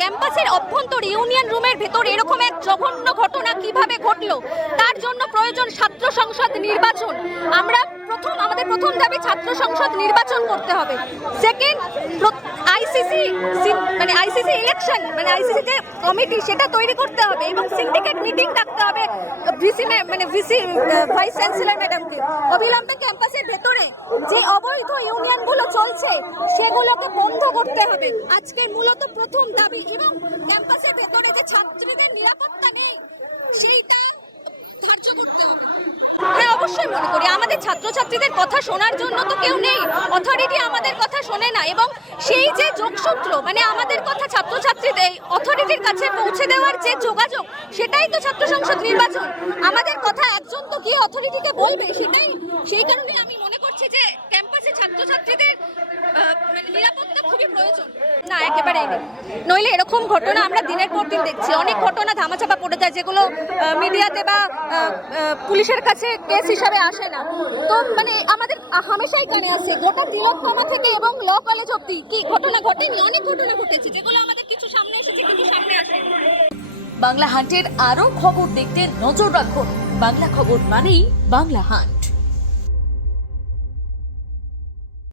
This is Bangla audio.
ক্যাম্পাসের অভ্যন্তরে ইউনিয়ন রুমের ভেতর এরকম এক জঘন্য ঘটনা কিভাবে ঘটলো, তার জন্য প্রয়োজন ছাত্র সংসদ নির্বাচন। আমাদের প্রথম দাবি ছাত্র সংসদ নির্বাচন করতে হবে। সেকেন্ড, আইসিসি ইলেকশন আইসিসি যে কমিটি সেটা তৈরি করতে হবে এবং সিন্ডিকেট মিটিং ডাকতে হবে ভিসি ভাইস চ্যান্সেলর ম্যাডামকে। অবিলম্বে ক্যাম্পাসের ভেতরে যে অবৈধ ইউনিয়নগুলো চলছে সেগুলোকে বন্ধ করতে হবে আজকে মূলত প্রথম দাবি। এবং ক্যাম্পাসের ভেতরে যে ছাত্রীদের নিরাপত্তা নেই সেইটা ধার্য করতে হবে। হ্যাঁ, অবশ্যই মনে করি আমাদের ছাত্রছাত্রীদের কথা শোনার জন্য তো কেউ নেই, অথরিটি আমাদের কথা শোনে না। এবং সেই যে যোগসূত্র আমাদের কথা ছাত্রছাত্রীদের অথরিটির কাছে পৌঁছে দেওয়ার যে যোগাযোগ, সেটাই তো ছাত্র সংসদ নির্বাচন। আমাদের কথা একজন তো গিয়ে অথরিটিকে বলবে, সেই কারণে আমি মনে করছি যে ক্যাম্পাসে ছাত্রছাত্রীদের নিরাপত্তা খুবই প্রয়োজন। না, একেবারেই নেই। নইলে এরকম ঘটনা আমরা দিনের পর দিন দেখছি, অনেক ঘটনা ধামাচাপা পড়ে যায় যেগুলো মিডিয়াতে বা পুলিশের কাছে কেস হিসাবে আসে না। তো আমাদের হামেশাই কানে আসে গোটা তিলোত্তমা থেকে এবং ল কলেজ অব্দি কি ঘটনা ঘটেনি, অনেক ঘটনা ঘটেছে যেগুলো আমাদের কিছু সামনে এসেছে, কিছু সামনে আসেনি। বাংলা হান্টের আরো খবর দেখতে নজর রাখুন। বাংলা খবর মানেই বাংলা হান্ট।